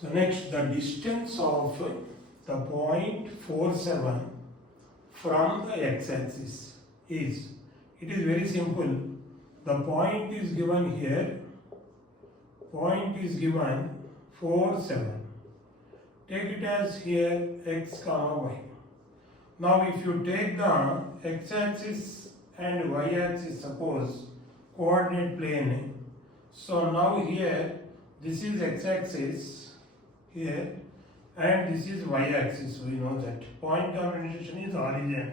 So next, the distance of the point 47 from the x-axis is, it is very simple. The point is given here, point is given 4, 7. Take it as here x comma y. Now if you take the x-axis and y-axis, suppose coordinate plane. So now here this is x-axis here and this is y-axis. We know that point of intersection is origin.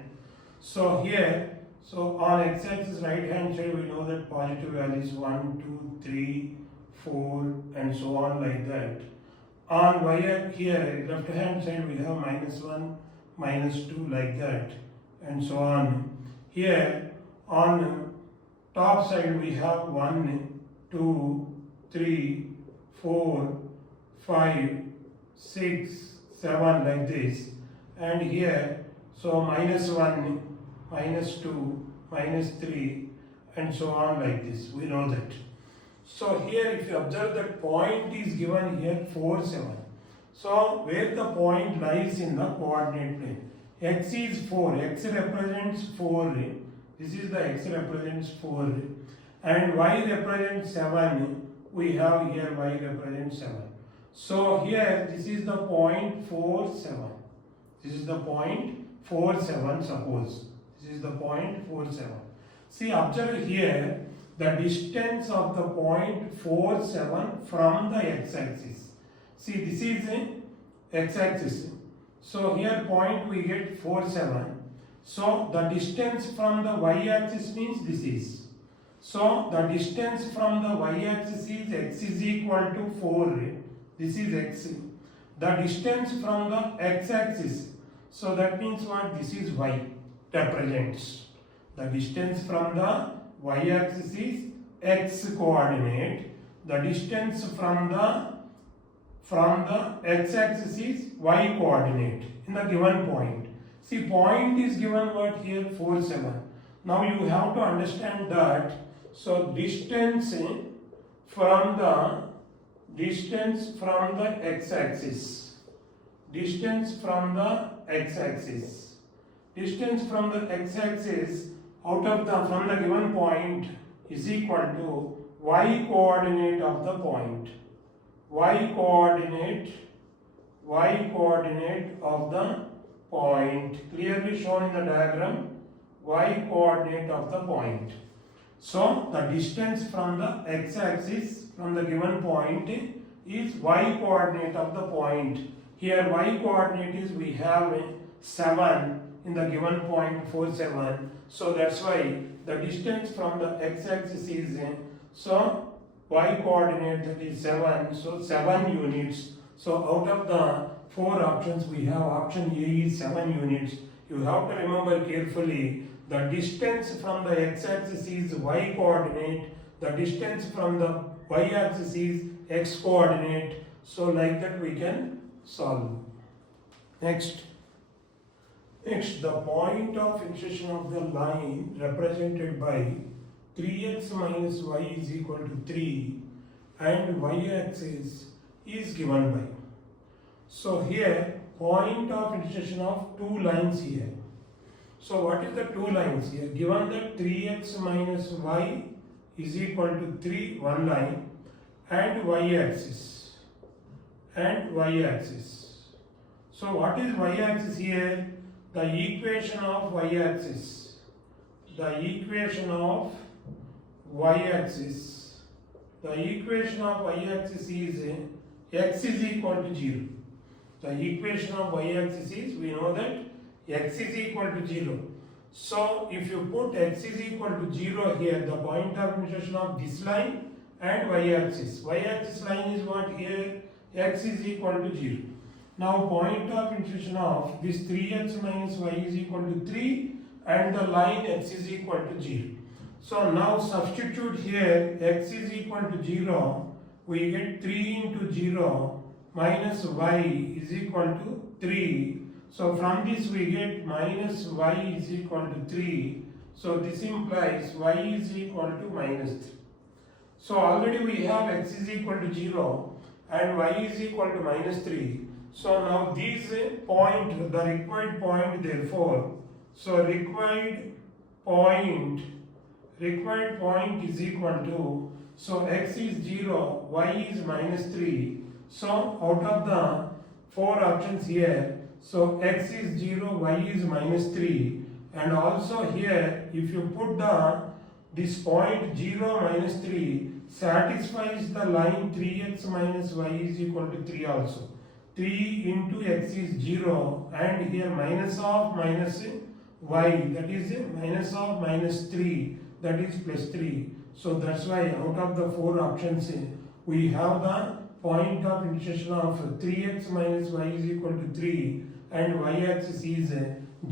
So here, so on x-axis right hand side we know that positive values 1, 2, 3, 4 and so on like that. On y here left hand side we have -1, -2 like that and so on. Here on top side we have 1, 2, 3, 4, 5, 6, 7 like this, and here so -1, -2, -3 and so on like this. We know that. So here if you observe that point is given here 4, 7. So where the point lies in the coordinate plane. X is 4, x represents 4, this is the x represents 4 and y represents 7, we have here y represents 7. So here this is the point 4, 7. This is the point 4, 7 suppose. This is the point 4, 7. See, observe here the distance of the point 4, 7 from the x-axis. See, this is x-axis. So here point we get 4, 7. So the distance from the y-axis means this is. So the distance from the y-axis is x is equal to 4. This is x. The distance from the x-axis. So that means what? This is y represents. The distance from the y-axis is x coordinate. The distance from the x-axis is y coordinate in the given point. See, point is given what here 4, 7. Now you have to understand that. So distance from the x-axis. Distance from the x-axis. Distance from the x-axis out of the from the given point is equal to y coordinate of the point. Y coordinate of the point, clearly shown in the diagram, y coordinate of the point. So the distance from the x-axis from the given point is y coordinate of the point. Here y coordinate is we have 7 in the given point 4, 7. So that's why the distance from the x-axis is so y coordinate that is 7. So 7 units. So out of the 4 options we have option A is 7 units. You have to remember carefully the distance from the x-axis is y coordinate. The distance from the y-axis is x coordinate. So like that we can solve. Next, the point of intersection of the line represented by 3x minus y is equal to 3 and y-axis is given by. So here point of intersection of two lines here. So what is the two lines here? Given that 3x minus y is equal to 3, one line, and y-axis. So what is y-axis here? The equation of y-axis. The equation of y-axis is x is equal to 0. The equation of y-axis is, we know that x is equal to 0. So if you put x is equal to 0 here, the point of intersection of this line and y-axis. Y-axis line is what here? X is equal to 0. Now point of intersection of this 3x minus y is equal to 3 and the line x is equal to 0. So now substitute here x is equal to 0. We get 3 into 0 minus y is equal to 3. So from this we get minus y is equal to 3. So this implies y is equal to minus 3. So already we have x is equal to 0 and y is equal to minus 3. So now these point, the required point therefore, so required point is equal to, so x is 0, y is minus 3. So out of the 4 options here, so x is 0, y is minus 3, and also here if you put this point 0 minus 3 satisfies the line 3x minus y is equal to 3 also. 3 into x is 0, and here minus of minus y, that is minus of minus 3, that is plus 3. So that's why out of the 4 options we have the point of intersection of 3x minus y is equal to 3, and y-axis is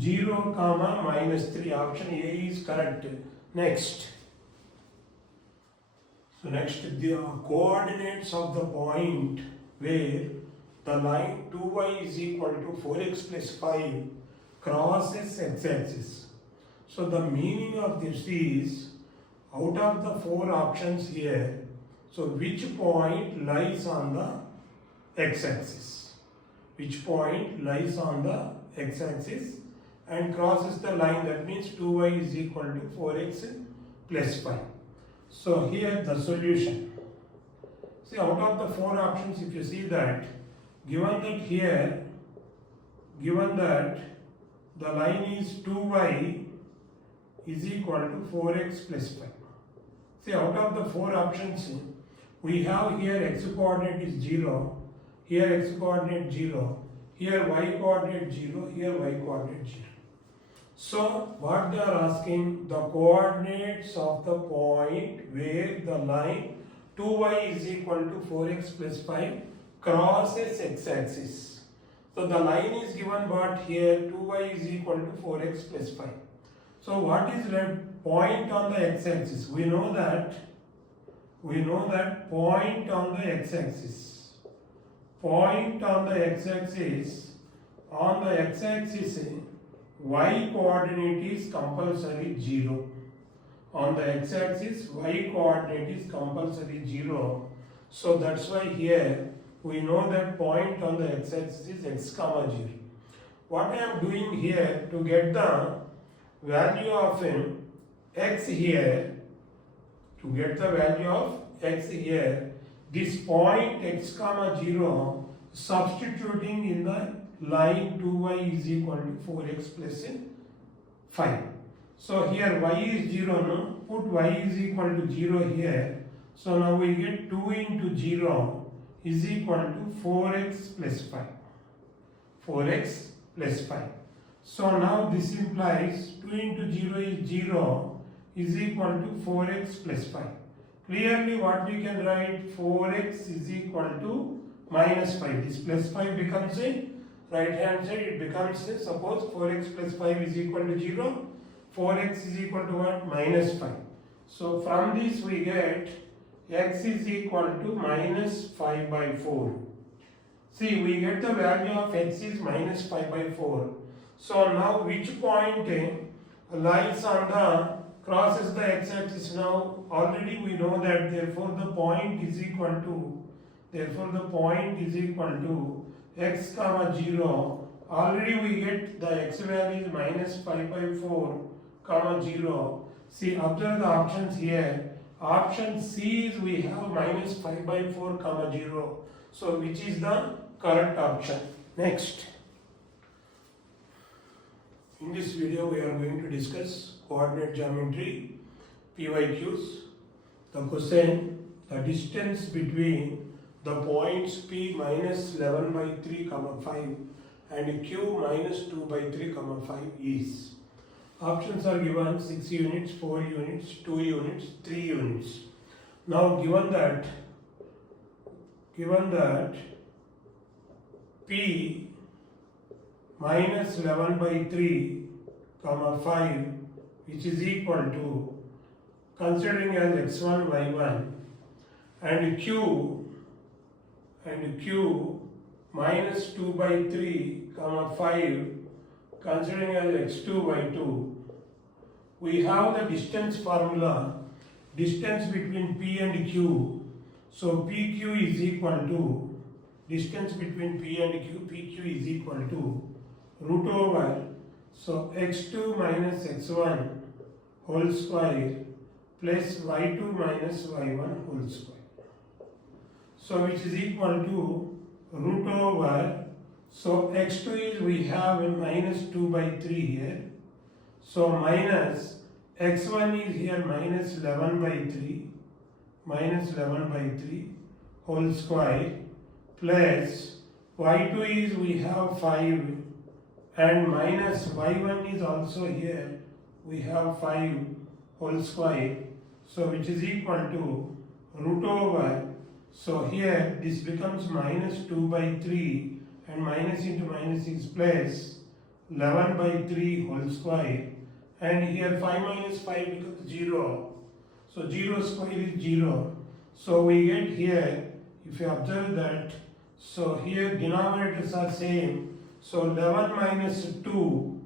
0 comma minus 3. Option A is correct. Next. So next, the coordinates of the point where the line 2y is equal to 4x plus 5 crosses x-axis. So the meaning of this is, out of the 4 options here, so which point lies on the x-axis? Which point lies on the x-axis and crosses the line, that means 2y is equal to 4x plus 5. So here the solution. See, out of the 4 options, if you see that, given that the line is 2y is equal to 4x plus 5. See, out of the 4 options, we have here x coordinate is 0, here x coordinate 0, here y coordinate 0, here y coordinate 0. So what they are asking, the coordinates of the point where the line 2y is equal to 4x plus 5 crosses x-axis. So the line is given, but here 2y is equal to 4x plus 5. So what is left? Point on the x-axis. We know that point on the x-axis. Point on the x-axis. On the x-axis, y coordinate is compulsory 0. On the x-axis, y coordinate is compulsory 0. So that's why here we know that point on the x-axis is x comma 0. What I am doing here to get the value of x here, this point x comma 0, substituting in the line 2y is equal to 4x plus 5. So here y is 0, no? Put y is equal to 0 here. So now we get 2 into 0 is equal to 4x plus 5. 4x plus 5. So now this implies 2 into 0 is 0 is equal to 4x plus 5. Clearly what we can write, 4x is equal to minus 5. This plus 5 becomes a right hand side, it becomes suppose 4x plus 5 is equal to 0, 4x is equal to what? Minus 5. So from this we get x is equal to minus 5 by 4. See, we get the value of x is minus 5 by 4. So now which point lies on the crosses the x-axis? Now already we know that, therefore the point is equal to x comma 0. Already we get the x value is minus 5 by 4 comma 0. See, observe the options here. Option C is we have minus 5 by 4 comma 0. So which is the correct option? Next. In this video we are going to discuss coordinate geometry, PYQs. The question, the distance between the points P minus 11 by 3 comma 5 and Q minus 2 by 3 comma 5 is. Options are given 6 units, 4 units, 2 units, 3 units. Now given that P minus 11 by 3 comma 5, which is equal to, considering as x1 y1, and Q minus 2 by 3 comma 5, considering as x2 y2, we have the distance formula, distance between P and Q. So PQ is equal to distance between P and Q, PQ is equal to root over, so x2 minus x1 whole square plus y2 minus y1 whole square. So which is equal to root over, so x2 is we have a minus 2 by 3 here. So minus x1 is here minus 11 by 3, minus 11 by 3 whole square plus y2 is we have 5 and minus y1 is also here we have 5 whole square, so which is equal to root over, so here this becomes minus 2 by 3 and minus into minus is plus 11 by 3 whole square, and here 5 minus 5 becomes 0, so 0 square is 0, so we get here, if you observe that, so here denominators are same, so 11 minus 2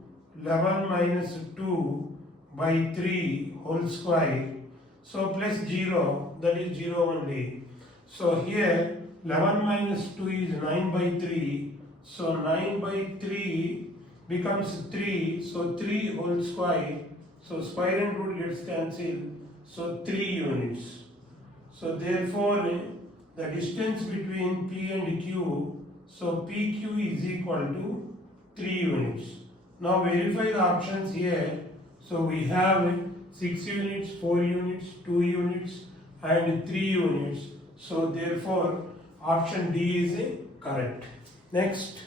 by 3 whole square, so plus 0, that is 0 only. So here 11 minus 2 is 9 by 3, so 9 by 3 becomes 3, so 3 whole square, so square and root gets cancelled, so 3 units. So therefore the distance between P and Q, so PQ is equal to 3 units. Now verify the options here. So we have 6 units, 4 units, 2 units and 3 units. So therefore option D is correct. Next.